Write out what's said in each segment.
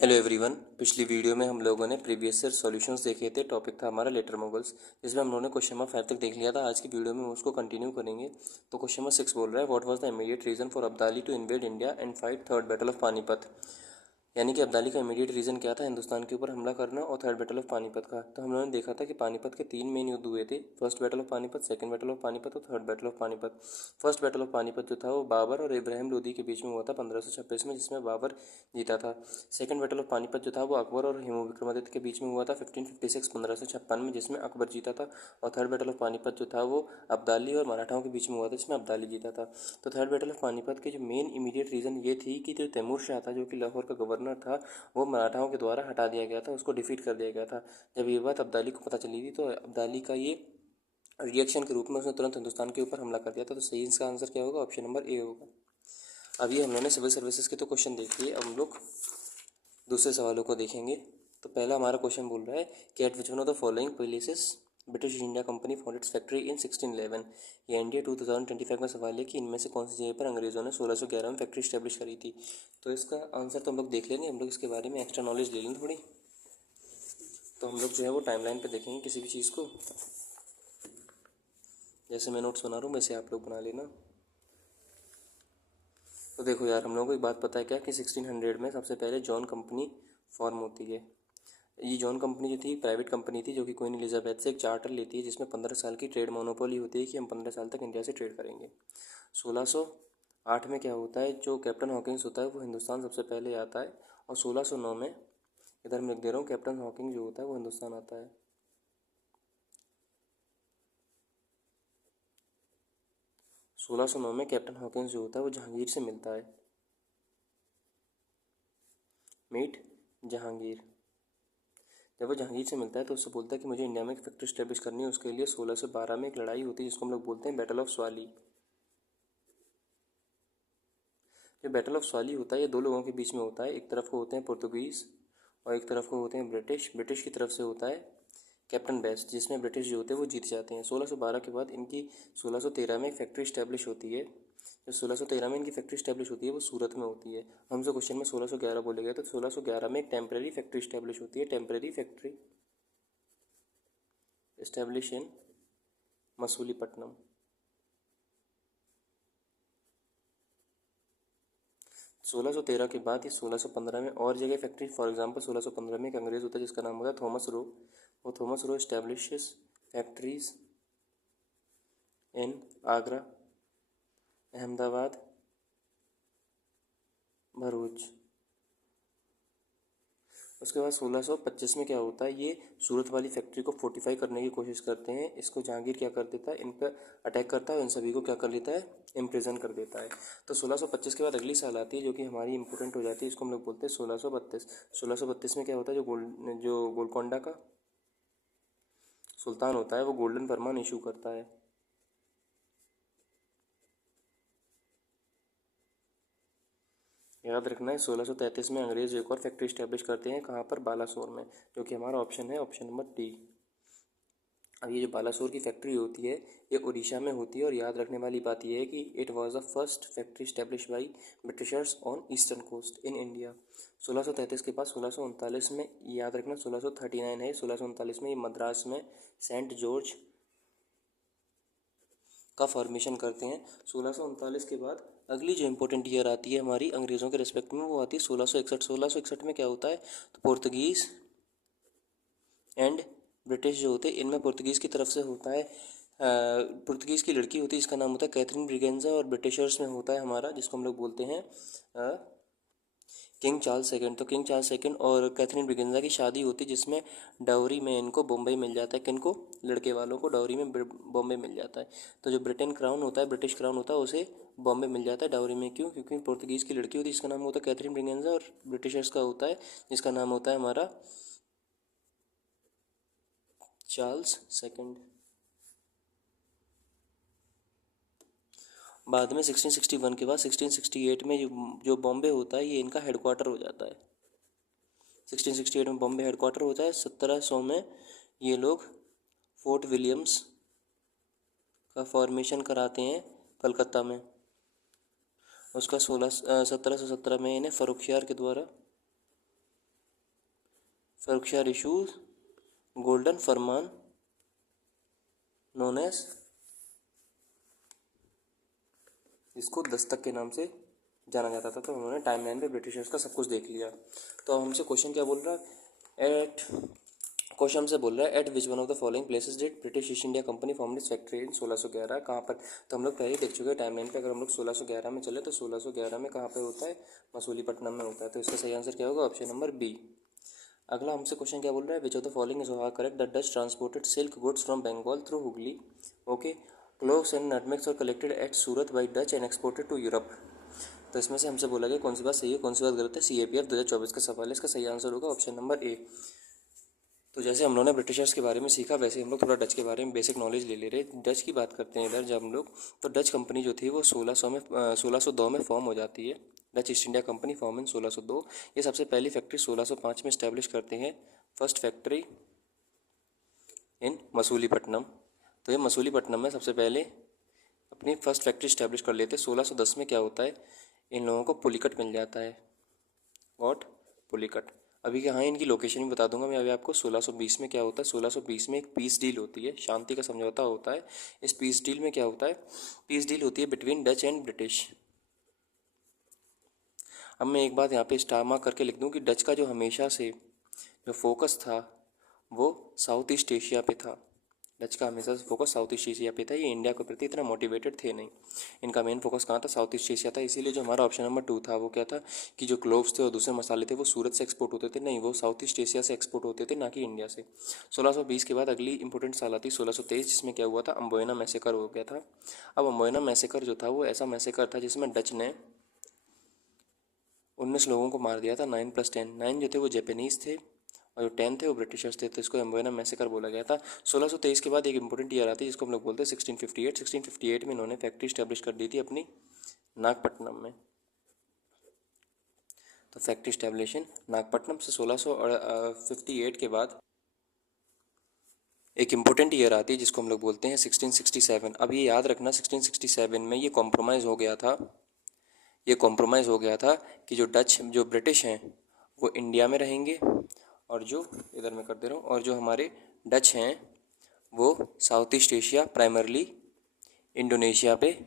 Hello everyone. पिछली video में हम लोगों ने प्रीवियस ईयर सॉल्यूशंस देखे थे। टॉपिक था हमारा लेटर मोगल्स, जिसमें हम लोगों ने क्वेश्चन नंबर 5 तक देख लिया था। आज की वीडियो में उसको कंटिन्यू करेंगे। तो क्वेश्चन नंबर 6 बोल रहा है, what was the immediate reason for Abdali to invade India and fight third battle of Panipat. यानी कि अब्दाली का इमीडिएट रीज़न क्या था, हिंदुस्तान के ऊपर हमला करना और थर्ड बैटल ऑफ पानीपत का। तो हम लोगों ने देखा था कि पानीपत के 3 मेन युद्ध हुए थे, first battle of Panipat, second battle of Panipat और third battle of Panipat. First battle of Panipat जो था वो बाबर और इब्राहिम लोदी के बीच में हुआ था 1526 में, जिसमें बाबर जीता था। सेकंड बैटल ऑफ पानीपत जो था वो अकबर और हिमू विक्रमादित्य के बीच में हुआ था 1556 1556 में, जिसमें अकबर जीता था। और थर्ड बैटल ऑफ पानीपत जो था वो अब्दाली और मराठाओं के बीच में हुआ था, जिसमें अब्दाली जीता था। तो थर्ड बैटल ऑफ पानीपत के जो मेन इमीडिएट रीज़न ये थी कि जो तैमूर शाह था, जो कि लाहौर का गवर्नर था, वो मराठाओं के द्वारा हटा दिया गया था, उसको डिफीट कर दिया गया था। जब ये बात अब्दाली को पता चली थी, तो अब्दाली का ये रिएक्शन के रूप में उसने तुरंत हिंदुस्तान के ऊपर हमला कर दिया था। तो सही इसका आंसर क्या होगा, ऑप्शन नंबर ए होगा। अब ये हम लोगों ने सिविल सर्विसेज के तो क्वेश्चन देख लिए, अब हम लोग दूसरे सवालों को देखेंगे। तो पहला हमारा क्वेश्चन बोल रहा है कि eight which one of the following places British India company found it's factory in 1611। ये इंडिया 2025 का सवाल है कि इनमें से कौन सी जगह पर अंग्रेजों ने 1611 में फैक्ट्री स्टैब्लिश करी थी। तो इसका आंसर तो हम लोग देख लेंगे, हम लोग इसके बारे में एक्स्ट्रा नॉलेज ले लें थोड़ी। तो हम लोग जो है वो टाइमलाइन पे देखेंगे किसी भी चीज़ को। जैसे मैं नोट्स बना रहा हूँ वैसे आप लोग बना लेना। तो देखो यार, हम लोगों को एक बात पता है क्या कि 1600 में सबसे पहले जॉन कंपनी फॉर्म होती है। ये जॉन कंपनी जो थी प्राइवेट कंपनी थी, जो कि क्वीन एलिजाबेथ से एक चार्टर लेती है, जिसमें 15 साल की ट्रेड मोनोपोली होती है कि हम 15 साल तक इंडिया से ट्रेड करेंगे। 1608 में क्या होता है, जो कैप्टन हॉकिंस होता है वो हिंदुस्तान सबसे पहले आता है। और 1609 में, इधर मैं लिख दे रहा हूँ, कैप्टन हॉकिंग जो होता है वो हिंदुस्तान आता है। 1609 में कैप्टन हॉकिंस जो होता है वो जहांगीर से मिलता है। मीट जहांगीर। जब वो जहांगीर से मिलता है तो उससे बोलता है कि मुझे इंडिया में एक फैक्ट्री स्टैब्लिश करनी है। उसके लिए 1612 में एक लड़ाई होती है जिसको हम लोग बोलते हैं बैटल ऑफ स्वाली। जो बैटल ऑफ स्वाली होता है ये दो लोगों के बीच में होता है। एक तरफ को होते हैं पुर्तगीज़ और एक तरफ को होते हैं ब्रिटिश। ब्रिटिश की तरफ से होता है कैप्टन बेस्ट, जिसमें ब्रिटिश जो होते हैं वो जीत जाते हैं। 1612 के बाद इनकी 1613 में एक फैक्ट्री स्टैब्लिश होती है। जो 1613 में इनकी फैक्ट्री स्टैब्लिश होती है वो सूरत में होती है। हमसे क्वेश्चन में 1611 बोले गए, तो 1611 में एक टेम्परेरी फैक्ट्री स्टैब्लिश होती है। Temporary factory establish in Masulipatnam. 1613 के बाद ये 1615 में और जगह फैक्ट्री, फॉर एग्जांपल 1615 में एक अंग्रेज होता है जिसका नाम होता है थॉमस रो। वो थॉमस रो एस्टेब्लिशेस फैक्ट्रीज इन आगरा, अहमदाबाद, भरूच। उसके बाद 1625 में क्या होता है, ये सूरत वाली फैक्ट्री को फोर्टिफाई करने की कोशिश करते हैं। इसको जहांगीर क्या कर देता है, इन पर अटैक करता है और इन सभी को क्या कर लेता है, इम्प्रिजन कर देता है। तो 1625 के बाद अगली साल आती है जो कि हमारी इंपॉर्टेंट हो जाती है, इसको हम लोग बोलते हैं 1632। 1632 में क्या होता है, जो गोलकोंडा का सुल्तान होता है वो गोल्डन फरमान इशू करता है। याद रखना है 1633 में अंग्रेज एक और फैक्ट्री स्टैब्लिश करते हैं, कहाँ पर, बालासोर में, जो कि हमारा ऑप्शन है, ऑप्शन नंबर डी। अब ये जो बालासोर की फैक्ट्री होती है ये उड़ीसा में होती है। और याद रखने वाली बात यह है कि it was the first factory establish by Britishers on eastern coast in India. 1633 के बाद 1639 में, याद रखना 1639 है, 1639 में ये मद्रास में सेंट जॉर्ज का फॉर्मेशन करते हैं। 1639 के बाद अगली जो इंपॉर्टेंट ईयर आती है हमारी अंग्रेज़ों के रिस्पेक्ट में, वो आती है 1661। 1661 में क्या होता है, तो पुर्तगीज़ एंड ब्रिटिश जो होते हैं, इनमें पुर्तगीज़ की तरफ से होता है, पुर्तगीज़ की लड़की होती है जिसका नाम होता है कैथरीन ब्रिगेंजा, और ब्रिटिशर्स में होता है हमारा जिसको हम लोग बोलते हैं किंग चार्ल्स सेकंड। तो किंग चार्ल्स सेकंड और कैथरीन ब्रिगेंजा की शादी होती है, जिसमें डाउरी में इनको बॉम्बे मिल जाता है। किनको, लड़के वालों को डाउरी में बॉम्बे मिल जाता है। तो जो ब्रिटेन क्राउन होता है, ब्रिटिश क्राउन होता है, उसे बॉम्बे मिल जाता है डाउरी में। क्यों, क्योंकि पुर्तगीज़ की लड़की होती है जिसका नाम होता है कैथरीन ब्रिगेंजा, और ब्रिटिशर्स का होता है जिसका नाम होता है हमारा चार्ल्स सेकंड। बाद में 1661 के बाद 1668 में जो बॉम्बे होता है ये इनका हेडक्वार्टर हो जाता है। 1668 में बॉम्बे हेडक्वार्टर होता है। 1700 में ये लोग फोर्ट विलियम्स का फॉर्मेशन कराते हैं कलकत्ता में। उसका 1717 में इन्हें फ़र्रुखियार के द्वारा फ़र्रुखशाह इशूज गोल्डन फरमान नोन एज, इसको दस्तक के नाम से जाना जाता था। तो उन्होंने टाइमलाइन पे ब्रिटिशर्स का सब कुछ देख लिया। तो हमसे क्वेश्चन क्या बोल रहा है, क्वेश्चन हमसे बोल रहा है at which one of the following places did British East India company form it's factory in 1611, कहाँ पर। तो हम लोग पहले ही देख चुके हैं टाइमलाइन पे। अगर हम लोग 1611 में चले तो 1611 में कहाँ पे होता है, मसूलीपट्टनम में होता है। तो इसका सही आंसर क्या होगा, ऑप्शन नंबर बी। अगला हमसे क्वेश्चन क्या बोल रहा है, which of the following is correct, the Dutch transported silk goods from Bengal through Hooghly, okay, cloves and nutmegs are collected at Surat by Dutch and exported to Europe. तो इसमें से हमसे बोला गया कौन सी बात सही है कौन सी बात गलत है। CAPF 2024 का सवाल है, इसका सही आंसर होगा ऑप्शन नंबर ए। तो जैसे हम लोगों ने ब्रिटिशर्स के बारे में सीखा, वैसे हम लोग थोड़ा डच के बारे में बेसिक नॉलेज ले रहे। डच की बात करते हैं इधर जब हम लोग, तो डच कंपनी जो थी वो 1602 में फॉर्म हो जाती है। Dutch East India company form in 1602। ये सबसे पहली फैक्ट्री 1605 में इस्टेब्लिश करते हैं, फर्स्ट फैक्ट्री इन मसूलीपट्टनम। तो ये मसूलीपट्टनम में सबसे पहले अपनी फर्स्ट फैक्ट्री इस्टेब्लिश कर लेते हैं। 1610 में क्या होता है, इन लोगों को पुलिकट मिल जाता है, वॉट, पुलिकट। अभी यहाँ इनकी लोकेशन भी बता दूंगा मैं अभी आपको। 1620 में क्या होता है, 1620 में एक पीस डील होती है, शांति का समझौता होता है। इस पीस डील में क्या होता है, पीस डील होती है बिटवीन डच एंड ब्रिटिश। अब मैं एक बात यहाँ पे स्टार मार्क करके लिख दूँ कि डच का जो हमेशा से जो फोकस था वो साउथ ईस्ट एशिया पे था। डच का हमेशा से फोकस साउथ ईस्ट एशिया पे था, ये इंडिया के प्रति इतना मोटिवेटेड थे नहीं। इनका मेन फोकस कहाँ था, साउथ ईस्ट एशिया था। इसीलिए जो हमारा ऑप्शन नंबर 2 था वो क्या था कि जो क्लोव्स थे और दूसरे मसाले थे वो सूरत से एक्सपोर्ट होते थे, नहीं वो साउथ ईस्ट एशिया से एक्सपोर्ट होते थे, ना कि इंडिया से। 1620 के बाद अगली इंपॉर्टेंट साल आती 1623, जिसमें क्या हुआ था, अम्बोयना मैसेकर हो गया था। अब अम्बोयना मैसेकर जो था वो ऐसा मैसेकर था जिसमें डच ने 19 लोगों को मार दिया था। 9+10, 9 जो थे वो जापानीज़ थे और जो 10 थे वो ब्रिटिशर्स थे। तो इसको एम्बोयना मैसेकर बोला गया था। 1623 के बाद एक इंपॉर्टेंट ईयर आती है जिसको हम लोग बोलते हैं 1658। 1658 में इन्होंने फैक्ट्री स्टैब्लिश कर दी थी अपनी नागपट्टनम में। तो फैक्ट्री स्टैब्लिशन नागपट्टनम से 1658 के बाद एक इम्पोर्टेंट ईयर आती है जिसको हम लोग बोलते हैं 1667। अब ये याद रखना 1667 में ये कॉम्प्रोमाइज़ हो गया था। ये कॉम्प्रोमाइज़ हो गया था कि जो ब्रिटिश हैं वो इंडिया में रहेंगे और जो इधर मैं कर दे रहा हूँ, और जो हमारे डच हैं वो south east Asia primarily Indonesia पे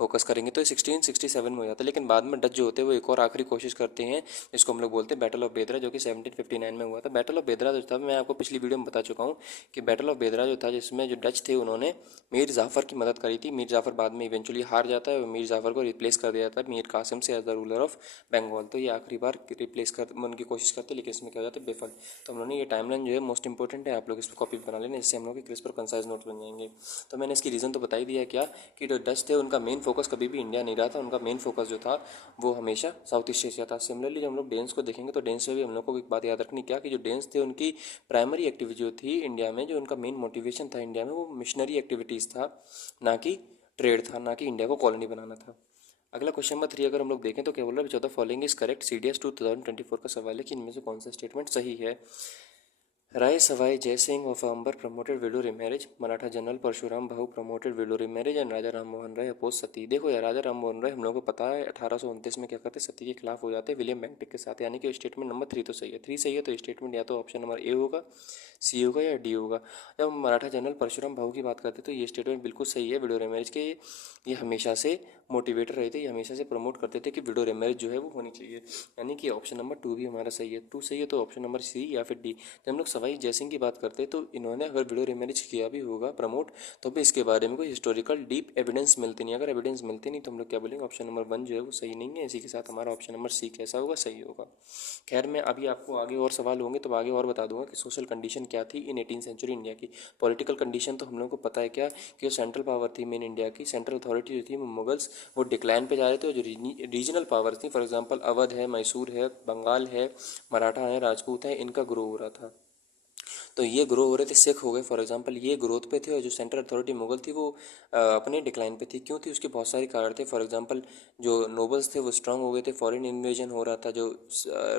फोकस करेंगे। तो 1667 में हो जाता है। लेकिन बाद में डच जो होते हैं वो एक और आखिरी कोशिश करते हैं, इसको हम लोग बोलते हैं बैटल ऑफ बेदरा, जो कि 1759 में हुआ था। बैटल ऑफ बेदरा जो था मैं आपको पिछली वीडियो में बता चुका हूँ कि बैटल ऑफ बेदरा जो था जिसमें जो डच थे उन्होंने मीर जाफ़र की मदद करी थी। मीर जाफ़र बाद में इवेंचुअली हार जाता है और मीर जाफ़र को रिप्लेस कर दिया जाता है मीर कासिम से as the ruler of Bengal. तो ये आखिरी बार रिप्लेस कर उनकी कोशिश करते, लेकिन इसमें क्या हो जाता है, बेफल। तो हम लोगों ने ये टाइमलाइन जो है मोस्ट इंपॉर्टेंट है, आप लोग इस पर कॉपी बना लेना, इससे हम लोग के क्रिस्प पर कंसाइज नोट बन जाएंगे। तो मैंने इसकी रीज़न तो बता ही दिया क्या कि जो डच थे उनका मेन फोकस कभी भी इंडिया नहीं रहा था। उनका मेन फोकस जो था वो हमेशा साउथ ईस्ट एशिया था। सिमिलरली जब हम लोग डेन्स को देखेंगे तो डेन्स में भी हम लोग को एक बात याद रखनी क्या कि जो डेन्स थे उनकी प्राइमरी एक्टिविटी जो थी इंडिया में, जो उनका मेन मोटिवेशन था इंडिया में, वो मिशनरी एक्टिविटीज़ था, ना कि ट्रेड था, ना कि इंडिया को कॉलोनी बनाना था। अगला क्वेश्चन नंबर 3 अगर हम लोग देखें तो क्या बोल रहा है, 14 the following is correct. CDS 2024 का सवाल है कि इनमें से कौन सा स्टेटमेंट सही है। Rai Sawai Jai Singh of Amber promoted widow remarriage, Maratha general Parshuram Bhau promoted widow remarriage and Raja Ram Mohan Roy oppose sati. देखो यार, राजा राम मोहन राय हम लोग को पता है 1819 में क्या करते, फॉर एग्जाम्पल जो नोबल्स थे वो दूसरे मसाले थे, for example Rai Sawai Jai Singh of Amber promoted widow remarriage, Maratha general Parshuram Bhau promoted widow remarriage and Raja Ram Mohan Roy oppose sati. देखो यार, राजा राम मोहन राय हम लोगों को पता है 1829 में क्या करते, सती के खिलाफ हो जाते हैं विलियम बेंटिक के साथ, यानी कि स्टेटमेंट नंबर 3 तो सही है। 3 सही है तो स्टेटमेंट या तो ऑप्शन नंबर ए होगा, सी होगा या डी होगा। जब हम मराठा जनरल परशुराम भाऊ की बात करते हैं तो ये स्टेटमेंट बिल्कुल सही है। विडो रिमैरिज के ये हमेशा से मोटिवेटर रहे थे, ये हमेशा से प्रमोट करते थे कि विडो रिमैरिज जो है वो होनी चाहिए, यानी कि ऑप्शन नंबर 2 भी हमारा सही है। 2 सही है तो ऑप्शन नंबर सी या फिर डी। जब हम लोग सवाई जयसिंह की बात करते हैं तो इन्होंने अगर विडो रिमैरिज किया भी होगा प्रमोट, तो भी इसके बारे में कोई हिस्टोरिकल डीप एविडेंस मिलती नहीं। अगर एविडेंस मिलती नहीं तो हम लोग क्या बोलेंगे, ऑप्शन नंबर 1 जो है वो सही नहीं है। इसी के साथ हमारा ऑप्शन नंबर सी कैसा होगा, सही होगा। खैर मैं अभी आपको आगे और सवाल होंगे तो आगे और बता दूंगा कि सोशल कंडीशन क्या थी इन 18th सेंचुरी इंडिया की। पॉलिटिकल कंडीशन तो हम लोग को पता है क्या कि जो सेंट्रल पावर थी मेन इंडिया की, सेंट्रल अथॉरिटी जो थी वो मुगल्स, वो डिक्लाइन पे जा रहे थे। और जो रीजनल पावर थी, फॉर एग्जांपल अवध है, मैसूर है, बंगाल है, मराठा है, राजपूत है, इनका ग्रो हो रहा था। तो ये ग्रो हो रहे थे, सिख हो गए फॉर एग्जांपल, ये ग्रोथ पे थे। और जो सेंट्रल अथॉरिटी मुगल थी वो अपने डिक्लाइन पे थी। क्यों थी, उसके बहुत सारे कारण थे। फॉर एग्जांपल जो नोबल्स थे वो स्ट्रांग हो गए थे, फॉरेन इन्वेजन हो रहा था, जो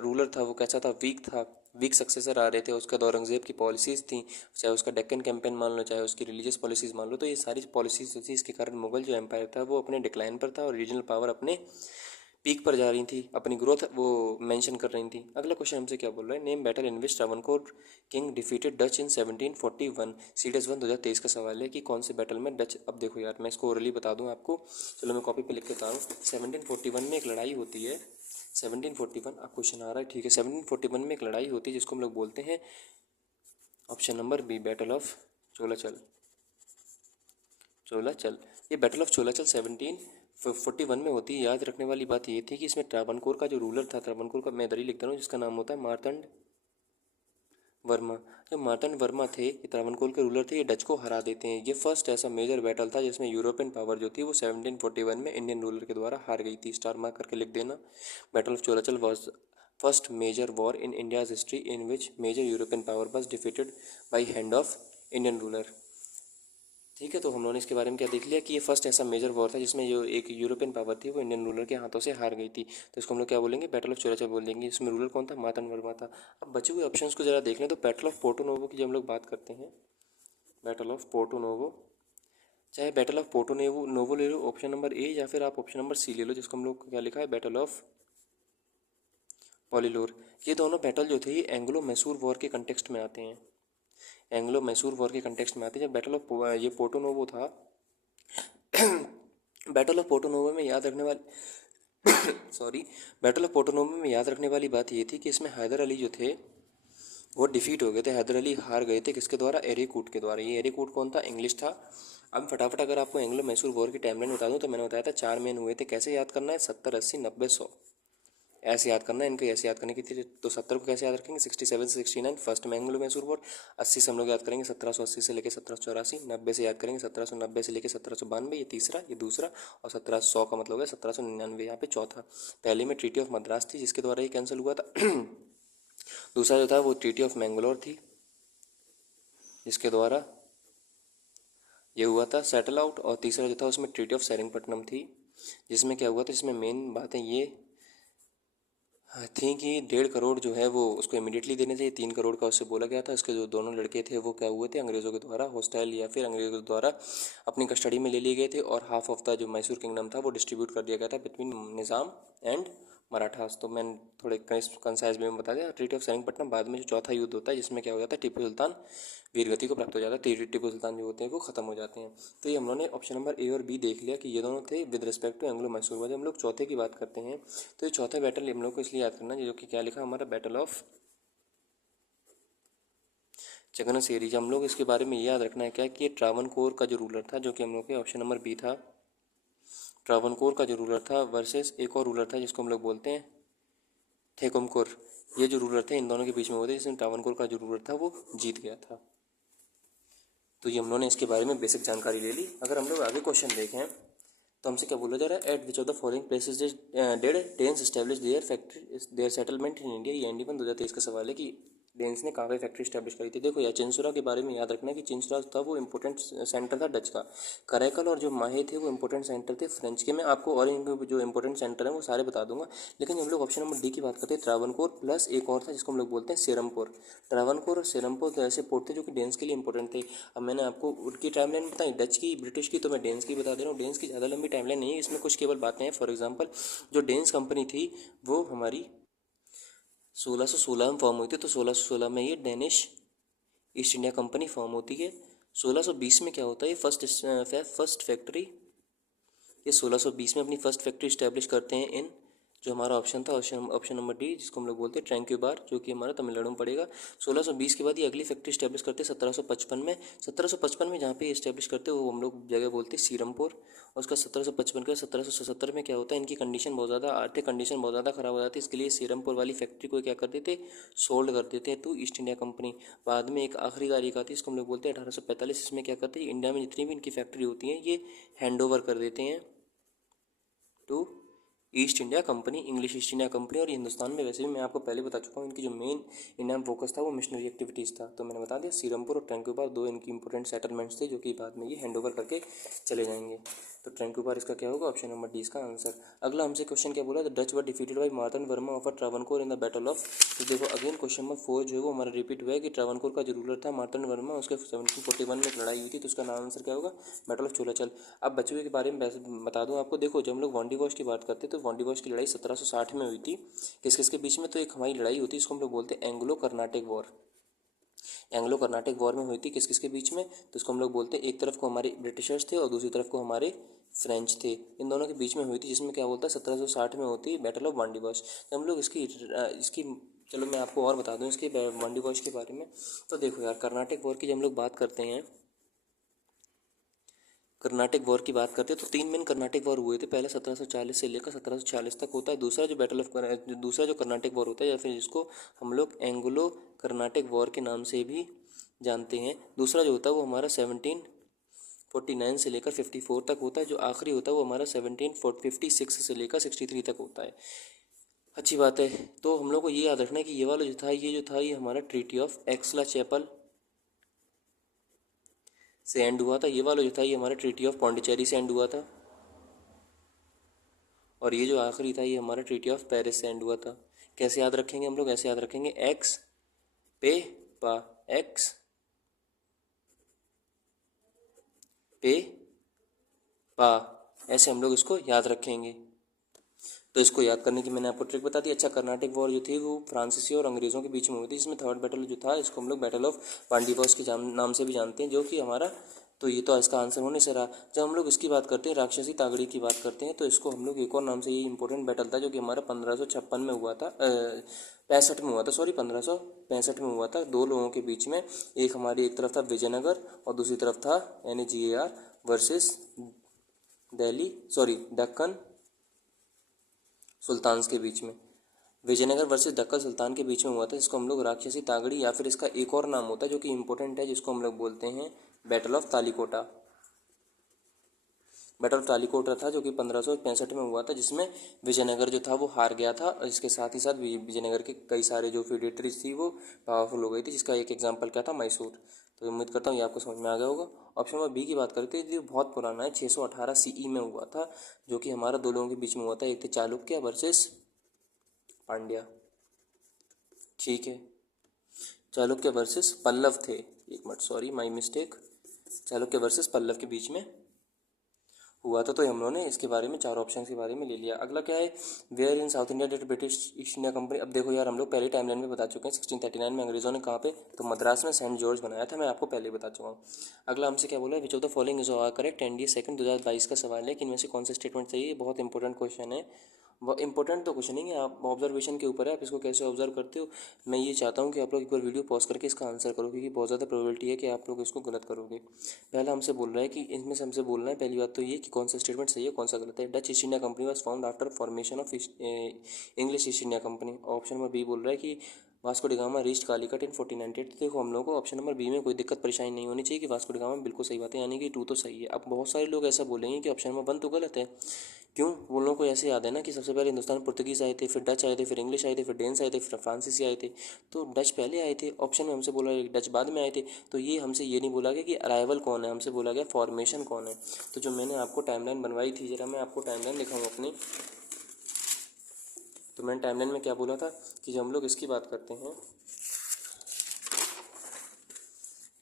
रूलर था वो कैसा था, वीक था, वीक सक्सेसर आ रहे थे। उसका औरंगजेब की पॉलिसीज़ थी, चाहे उसका डेक्कन कैंपेन मान लो, चाहे उसकी रिलीजियस पॉलिसीज़ मान लो, तो ये सारी पॉलिसीज़ थी। इसके कारण मुगल जो एम्पायर था वो अपने डिक्लाइन पर था और रीजनल पावर अपने पीक पर जा रही थी, अपनी ग्रोथ वो मेंशन कर रही थी। अगला क्वेश्चन हमसे क्या बोल रहा है, name battle in which Travancore king defeated Dutch in 1741। CDS1 2023 का सवाल है कि कौन से बैटल में डच, अब देखो यार मैं इसको ओरली बता दूं आपको, चलो मैं कॉपी पे लिख के बता रहा हूँ। 1741 में एक लड़ाई होती है, 1741 अब क्वेश्चन आ रहा है, ठीक है। 1741 में एक लड़ाई होती है जिसको हम लोग बोलते हैं option number B, battle of Colachel. Colachel, ये बैटल ऑफ चोलाचल 1741 में होती है। याद रखने वाली बात ये थी कि इसमें ट्रावनकोर का जो रूलर था, ट्रावनकोर का मैं इधर ही लिख रहा हूँ, जिसका नाम होता है मार्तंड वर्मा। जो मार्तंड वर्मा थे, ये ट्रावनकोर के रूलर थे, ये डच को हरा देते हैं। ये फर्स्ट ऐसा मेजर बैटल था जिसमें यूरोपियन पावर जो थी वो 1741 में इंडियन रूलर के द्वारा हार गई थी। स्टार मार्क करके लिख देना। Battle of Colachel was first major war in India's history in which major European power was defeated by hand of Indian ruler. ठीक है, तो हम लोगों ने इसके बारे में क्या देख लिया कि ये फर्स्ट ऐसा मेजर वॉर था जिसमें जो एक यूरोपियन पावर थी वो इंडियन रूलर के हाथों से हार गई थी। तो इसको हम लोग क्या बोलेंगे, बैटल ऑफ चोलाचल बोल देंगे। इसमें रूलर कौन था, मार्तंड वर्मा था। अब बचे हुए ऑप्शंस को जरा देख लें तो बैटल ऑफ पोर्टो नोवो की जब हम लोग बात करते हैं, बैटल ऑफ पोर्टो नोवो, चाहे बैटल ऑफ पोर्टो नोवो ले लो ऑप्शन नंबर ए, या फिर आप ऑप्शन नंबर सी ले लो जिसको हम लोग क्या लिखा है, बैटल ऑफ पॉलीलोर। ये दोनों बैटल जो थे ये एंग्लो मैसूर वॉर के कंटेक्स्ट में आते हैं, एंग्लो मैसूर वॉर के कंटेक्स्ट में आते हैं। जब बैटल ऑफ ये पोर्टो नोवो था, बैटल ऑफ पोर्टो नोवो में याद रखने वाली sorry, battle of Porto Novo में याद रखने वाली बात ये थी कि इसमें हैदर अली जो थे वो डिफीट हो गए थे। हैदर अली हार गए थे किसके द्वारा, एरेकूट के द्वारा। ये एरेकूट कौन था, इंग्लिश था। अब फटाफट अगर आपको एंग्लो मैसूर वॉर की टाइमलाइन बता दूं तो मैंने बताया था 4 मेन हुए थे। कैसे याद करना है, 70, 80, 90, 100 ऐसे याद करना है। इनको ऐसे याद करने की थी। तो 70 को कैसे याद रखेंगे, 67 से 69 फर्स्ट में एंग्लो मैसूर वॉर। 80 से हम लोग याद करेंगे 1780 से लेकर 1784। 90 से याद करेंगे 1790 से लेकर 1792, ये तीसरा, ये दूसरा। और 1700 का मतलब है 1799, यहाँ पे चौथा। पहले में ट्रीटी ऑफ मद्रास थी जिसके द्वारा ये कैंसिल हुआ था। दूसरा जो था वो ट्रीटी ऑफ मैंगलोर थी जिसके द्वारा ये हुआ था सेटल आउट। और तीसरा जो था उसमें ट्रीटी ऑफ सेरिंगपट्टनम थी जिसमें क्या हुआ था, जिसमें मेन बातें ये थी कि 1.5 करोड़ जो है वो उसको इमीडिएटली देने थे। 3 करोड़ का उससे बोला गया था। उसके जो दोनों लड़के थे वो क्या हुए थे, अंग्रेज़ों के द्वारा हॉस्टाइल या फिर अंग्रेज़ों के द्वारा अपनी कस्टडी में ले लिए गए थे। और हाफ ऑफ द जो मैसूर किंगडम था वो डिस्ट्रीब्यूट कर दिया गया था बिटवीन निज़ाम एंड मराठास। तो मैंने थोड़े कंसाइज में बता दिया। ट्रीटी ऑफ सेरिंगपट्टनम बाद में जो चौथा युद्ध होता है जिसमें क्या हो जाता है, टीपू सुल्तान वीरगति को प्राप्त हो जाता है। टीपू सुल्तान जो होते हैं वो खत्म हो जाते हैं। तो ये हम लोगों ने ऑप्शन नंबर ए और बी देख लिया कि ये दोनों थे with respect to Anglo Mysore war. जब हम लोग चौथे की बात करते हैं तो ये चौथा बैटल हम लोग को इसलिए याद करना है जो कि क्या लिखा हमारा, बैटल ऑफ चगनसेरी। जब हम लोग इसके बारे में ये याद रखना है क्या कि ये ट्रावनकोर का जो रूलर था, जो कि हम लोग के ऑप्शन नंबर बी था, ट्रावनकोर का जो रूलर था वर्सेस एक और रूलर था जिसको हम लोग बोलते हैं थेकुमकुर। ये जो रूलर थे इन दोनों के बीच में होते जिसमें ट्रावनकोर का जो रूलर था वो जीत गया था। तो ये हम लोगों ने इसके बारे में बेसिक जानकारी ले ली। अगर हम लोग आगे क्वेश्चन देखें तो हमसे क्या बोला जा रहा है, at which of the following places did Danes establish their factory their settlement in India. ये एनडी 2023 का सवाल है कि डेन्स ने कहाँ पे फैक्ट्री स्टैब्लिश करी थी। देखो यार, चिंसुरा के बारे में याद रखना है कि चिंसुरा था वो इंपॉर्टेंट सेंटर था डच का। करैकल और जो माहे थे वो इंपॉर्टेंट सेंटर थे फ्रेंच के। मैं आपको और इनके जो इंपॉर्टेंट सेंटर हैं वो सारे बता दूंगा। लेकिन हम लोग ऑप्शन नंबर डी की बात करते हैं, ट्रावनकोर प्लस एक और था जिसको हम लोग बोलते हैं सेरमपुर। ट्रावनकोर और सेरमपुर तो ऐसे पोर्ट थे जो कि डेन्स के लिए इंपॉर्टेंट थे। अब मैंने आपको उनकी टाइमलाइन बताई, डच की, ब्रिटिश की, तो मैं डेन्स की बता दे रहा हूँ। डेन्स की ज़्यादा लंबी टाइमलाइन नहीं है, इसमें कुछ केवल बातें हैं। फॉर एग्जाम्पल जो डेन्स कंपनी थी वो हमारी 1616 में फॉर्म हुई थी। तो 1616 में ये Danish east India company form होती है। 1620 में क्या होता है, फर्स्ट फैक्ट्री, ये 1620 में अपनी फर्स्ट फैक्ट्री इस्टेब्लिश करते हैं इन, जो हमारा ऑप्शन था ऑप्शन नंबर डी, जिसको हम लोग बोलते हैं ट्रैंक्यूबार, जो कि हमारा तमिलनाडु में पड़ेगा। 1620 के बाद ये अगली फैक्ट्री इस्टेब्लिश करते हैं 1755 में। 1755 में जहाँ पे इस्टेब्लिश करते हैं वो हम लोग जगह बोलते हैं सीरमपुर। और उसका 1755 का 1777 में क्या होता है, इनकी कंडीशन बहुत ज़्यादा, आर्थिक कंडीशन बहुत ज़्यादा ख़राब हो जाती है। इसके लिए सीरमपुर वाली फैक्ट्री को क्या कर देते, सोल्ड कर देते हैं टू ईस्ट इंडिया कंपनी। बाद में एक आखिरी तारीख आती है, इसको हम लोग बोलते हैं 1845। इसमें क्या करते हैं, इंडिया में जितनी भी इनकी फैक्ट्री होती हैं ये हैंड ओवर कर देते हैं to East India company, English East India company. और हिंदुस्तान में वैसे भी मैं आपको पहले बता चुका हूँ, इनकी जो मेन इंडिया में फोकस था वो मिशनरी एक्टिविटीज़ था। तो मैंने बता दिया सीरमपुर और ट्रैंक्यूबार दो इनकी इंपॉर्टेंट सेटलमेंट्स थे जो कि बाद में ये हैंड ओवर करके चले जाएंगे। तो ट्रैंक्यूबार इसका क्या होगा, ऑप्शन नंबर डी इसका आंसर। अगला हमसे क्वेश्चन क्या बोला, the Dutch were defeated by Marthanda Varma of Travancore in the battle of. तो देखो अगेन क्वेश्चन नंबर 4 जो है वो हमारा रिपीट हुआ है कि ट्रावनकोर का जो रूलर था मार्तन वर्मा, उसके 1741 में एक लड़ाई हुई थी, तो उसका नाम आंसर क्या होगा, बैटल ऑफ चोलाचल। अब बचुए के बारे में बता दूं आपको, देखो जब हम लोग वांडीवॉश की बात करते हैं तो वांडीवॉश की लड़ाई 1760 में हुई थी। किस किस के बीच में, तो एक हमारी लड़ाई होती है इसको हम लोग बोलते हैं Anglo Carnatic war. Anglo Carnatic war में हुई थी किस किस के बीच में, तो इसको हम लोग बोलते हैं, एक तरफ को हमारे ब्रिटिशर्स थे और दूसरी तरफ को हमारे फ्रेंच थे, इन दोनों के बीच में हुई थी, जिसमें क्या बोलता है 1760 में होती है बैटल ऑफ वांडीवॉश। तो हम लोग इसकी चलो मैं आपको और बता दूं इसके वांडीवॉश के बारे में। तो देखो यार कर्नाटिक वॉर की जब हम लोग बात करते हैं, कर्नाटिक वॉर की बात करते हैं तो 3 मेन कर्नाटिक वॉर हुए थे। पहले 1740 से लेकर 1746 तक होता है। दूसरा जो बैटल ऑफ दूसरा जो कर्नाटिक वॉर होता है या फिर जिसको हम लोग एंग्लो कर्नाटिक वॉर के नाम से भी जानते हैं, दूसरा जो होता है वो हमारा 1749 से लेकर 54 तक होता है। जो आखिरी होता है वो हमारा 1756 से लेकर 63 तक होता है। अच्छी बात है। तो हम लोग को ये याद रखना है कि ये वाला जो था ये हमारा ट्रीटी ऑफ एक्सला चैपल से एंड हुआ था। ये वाला जो था ये हमारा ट्रीटी ऑफ पौंडीचेरी से एंड हुआ था। और ये जो आखिरी था ये हमारा ट्रीटी ऑफ पेरिस से एंड हुआ था। कैसे याद रखेंगे हम लोग, ऐसे याद रखेंगे, एक्स पे पा, एक्स पे पा, ऐसे हम लोग इसको याद रखेंगे। तो इसको याद करने की मैंने आपको ट्रिक बता दी। अच्छा, कर्नाटिक वॉर जो थी वो फ्रांसीसी और अंग्रेज़ों के बीच में हुई थी, जिसमें थर्ड बैटल जो था इसको हम लोग बैटल ऑफ वांडीवॉश के नाम से भी जानते हैं, जो कि हमारा, तो ये तो इसका आंसर होने से रहा। जब हम लोग इसकी बात करते हैं, राक्षसी तागड़ी की बात करते हैं, तो इसको हम लोग एक और नाम से, ये इंपॉर्टेंट बैटल था जो कि हमारा 1556 में हुआ था, 65 में हुआ था, सॉरी 1565 में हुआ था। दो लोगों के बीच में, एक हमारी एक तरफ था विजयनगर और दूसरी तरफ था NGAR versus Delhi, sorry Deccan sultans के बीच में। विजयनगर वर्सेस दक्कन सुल्तान के बीच में हुआ था, जिसको हम लोग राक्षसी तागड़ी या फिर इसका एक और नाम होता है जो कि इंपॉर्टेंट है, जिसको हम लोग बोलते हैं battle of Talikota. Battle of Talikota था जो कि 1565 में हुआ था, जिसमें विजयनगर जो था वो हार गया था और इसके साथ ही साथ विजयनगर के कई सारे जो फेडेटरीज थी वो पावरफुल हो गई थी, जिसका एक एग्जाम्पल क्या था, मैसूर। तो उम्मीद करता हूँ ये आपको समझ में आ गया होगा। ऑप्शन नंबर बी की बात करते हैं, ये बहुत पुराना है, 618 CE में हुआ था, जो कि हमारा दो लोगों के बीच में हुआ था, एक थे चालुक्य वर्सेस पांड्या। ठीक है, चालुक्य वर्सेस पल्लव थे, एक minute, sorry my mistake, Chalukya versus Pallava के बीच में हुआ था। तो हम लोगों ने इसके बारे में 4 ऑप्शन के बारे में ले लिया। अगला क्या है, where in South India did British East India company. अब देखो यार हम लोग पहले टाइमलाइन में बता चुके हैं, 1639 में अंग्रेजों ने कहाँ पे, तो मद्रास में सेंट जॉर्ज बनाया था, मैं आपको पहले बता चुका हूँ। अगला हमसे क्या बोला, विच of the following is correct, NDA second 2022 का सवाल है कि इनमें से कौन सा स्टेटमेंट सही है। बहुत इंपॉर्टेंट क्वेश्चन है, वो इंपॉर्टेंट तो कुछ नहीं है, आप ऑब्जर्वेशन के ऊपर है, आप इसको कैसे ऑब्जर्व करते हो। मैं ये चाहता हूँ कि आप लोग एक बार वीडियो पॉज करके इसका आंसर करो, क्योंकि बहुत ज़्यादा प्रोबेबिलिटी है कि आप लोग इसको गलत करोगे। पहला हमसे बोल रहा है कि इनमें से हमसे बोलना है, पहली बात तो ये कि कौन सा स्टेटमेंट सही है कौन सा गलत है। Dutch East India company was found after formation of English East India company. Option number B बोल रहा है कि Vasco da Gama reached Calicut in 1498। तो देखो हम लोगों को ऑप्शन नंबर बी में कोई दिक्कत परेशानी नहीं होनी चाहिए कि वास्को डी गामा, बिल्कुल सही बात है, यानी कि 2 तो सही है। अब बहुत सारे लोग ऐसा बोलेंगे कि ऑप्शन नंबर 1 तो गलत है। क्यों, वो लोगों को ऐसे याद है ना कि सबसे पहले हिंदुस्तान में पुर्तगीज आए थे, फिर डच आए थे, फिर इंग्लिश आए थे, फिर डेन्स आए थे, फिर फ्रांसीसी आए थे। तो डच पहले आए थे, ऑप्शन में हमसे बोला गया डच बाद में आए थे। तो ये हमसे ये नहीं बोला गया कि अराइवल कौन है, हमसे बोला गया फॉर्मेशन कौन है। तो जो मैंने आपको टाइमलाइन बनवाई थी, जरा मैं आपको टाइमलाइन दिखाऊँ अपनी। तो मैंने टाइमलाइन में क्या बोला था कि जब हम लोग इसकी बात करते हैं,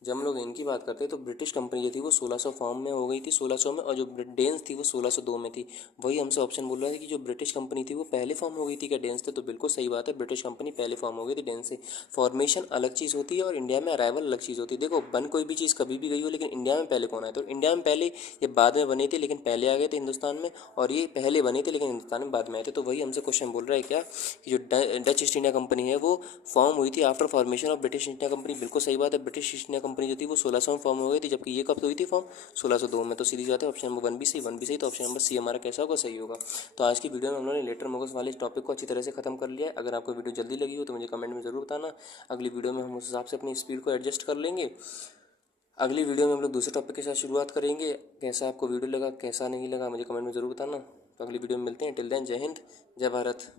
जब हम लोग इनकी बात करते हैं तो ब्रिटिश कंपनी जो थी वो 1600 फॉर्म में हो गई थी, 1600 में, और जो डेन्स थी वो 1602 में थी। वही हमसे ऑप्शन बोल रहा है कि जो ब्रिटिश कंपनी थी वो पहले फॉर्म हो गई थी क्या डेन्स थे, तो बिल्कुल सही बात है, ब्रिटिश कंपनी पहले फॉर्म हो गई थी डेन्स से। फॉर्मेशन अलग चीज़ होती है और इंडिया में अराइवल अलग चीज़ होती है। देखो बन कोई भी चीज़ कभी भी गई हो, लेकिन इंडिया में पहले कौन आया, तो इंडिया में पहले ये बाद में बने थे लेकिन पहले आ गए थे हिंदुस्तान में, और ये पहले बने थे लेकिन हिंदुस्तान में बाद में आए थे। तो वही हमसे क्वेश्चन बोल रहा है क्या कि जो डच ईस्ट इंडिया कंपनी है वो फॉर्म हुई थी after formation of British India company. बिल्कुल सही बात है, ब्रिटिश ईस्ट इंडिया कंपनी जो थी वो 1600 में फॉर्म हो गई थी, जबकि ये कब हुई थी फॉर्म, 1602 में। तो सीधी बात है, ऑप्शन नंबर 1 भी सही, 1 भी सही, तो ऑप्शन नंबर सी हमारा कैसा होगा, सही होगा। तो आज की वीडियो में हम लोगों ने लेटर मोगल्स वाले टॉपिक को अच्छी तरह से खत्म कर लिया है। अगर आपको वीडियो जल्दी लगी हो तो मुझे कमेंट में जरूर बताना, अगली वीडियो में हम उस हिसाब से अपनी स्पीड को एडजस्ट कर लेंगे। अगली वीडियो में हम लोग दूसरे टॉपिक के साथ शुरुआत करेंगे। कैसा आपको वीडियो लगा, कैसा नहीं लगा, मुझे कमेंट में जरूर बताना। तो अगली वीडियो में मिलते हैं, टिल देन जय हिंद, जय भारत।